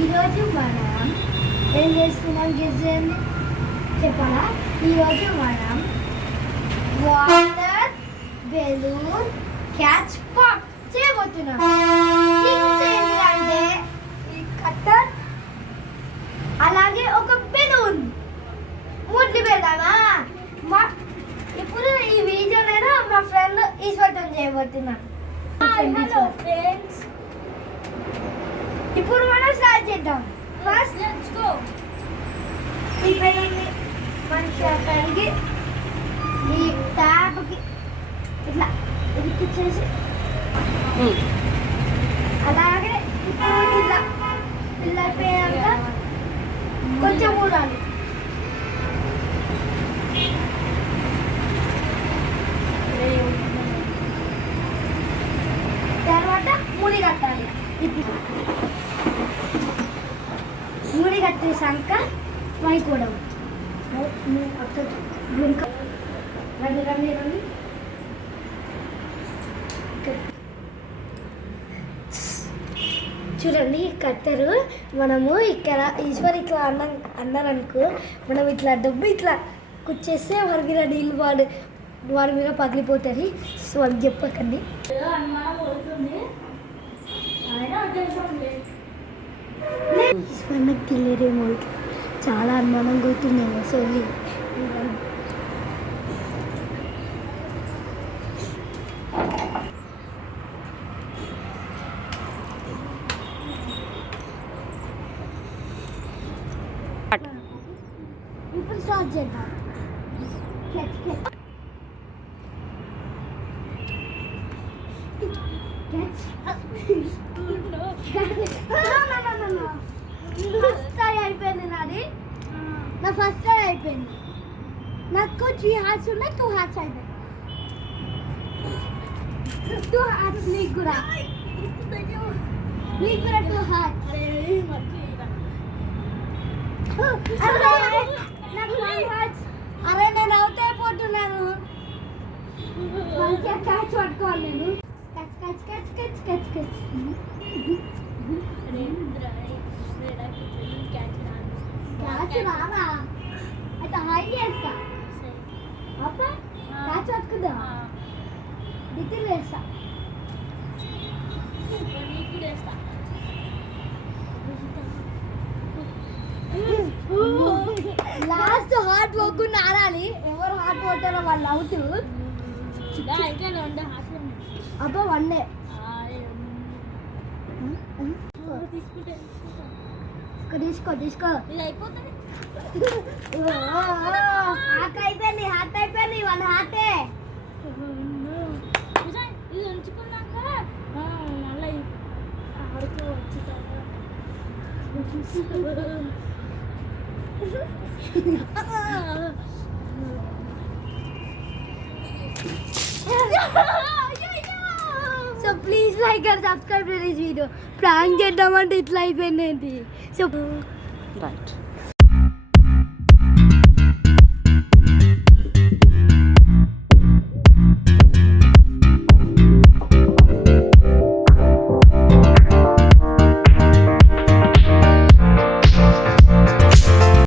ఈరోజు మనం ఏం చేస్తున్నాం చేసేది చెప్పాలా? ఈరోజు మనం వాటర్ బెలూన్ క్యాచ్ పాప్ చేయబోతున్నాం. ఏంటంటే ఈ కట్టర్ అలాగే ఒక బెలూన్ ముద్దు పెడదామా? ఇప్పుడు ఈ వీడియో నేను మా ఫ్రెండ్ ఈశ్వర్తో చేయబోతున్నాను. హలో ఫ్రెండ్స్, ఇప్పుడు మనం స్టార్ట్ చేద్దాం. First let's go. ఈ బెలూన్ని మంచిగా కడిగి ఈ ట్యాబ్కి ఇట్లా ఇరికిచ్చేసి అలాగే ఇప్పుడు ఇట్లా ఫిల్ అయిపోయాక కొంచెం ఊరాలి. తర్వాత ముడి కట్టాలి. ముడి కట్టేసాక వైకోవడం. రండి రండి రండి. చూడండి కట్టరు. మనము ఇక్కడ ఈశ్వర్ ఇట్లా అన్నారనుకో, మనం ఇట్లా డబ్బు ఇట్లా కుచ్చేస్తే వారి మీద నీళ్ళు వారి మీద పగిలిపోతుంది. సో అది చెప్పకండి. ఈశ్వర్ నాకు తెలియదేమో, చాలా అనుమానం గుర్తుందేమో. సో ఇప్పుడు స్టార్ట్ చేద్దాం. ఫస్ట్ ట్రై అయిపోయింది నాది. నా ఫస్ట్ ట్రై అయిపోయింది. నాకు 3 హార్ట్స్ ఉన్నాయి, 2 హార్ట్స్ అయిపోయింది. 2 హార్ట్స్ నీకు కూడా 2 హార్ట్స్. నాకు 1 హార్ట్స్. అరే నేను అవుట్ అయిపోతున్నాను. మంచిగా క్యాచ్ పట్టుకోవాలి నేను. Catch catch catch catch catch catch. Catch రాదా? అయితే హై చేస్తా. అబ్బా క్యాచ్ పట్టుకుందా? దిక్కులు వేస్తా. లాస్ట్ హార్ట్ పోకుండా ఆడాలి. ఎవరు హార్ట్ పోతారో వాళ్ళు అవుట్. అబ్బా 1 తీసుకో తీసుకో. హార్ట్ అయిపోయింది, హార్ట్ అయిపోయింది. 1 హార్టే. ఇది ఉంచుకున్నాక మళ్ళీ ఆడుతూ so please like and subscribe to this video. Prank చేద్దామంటే ఇట్లా అయిపోయింది ఏంటి? So right.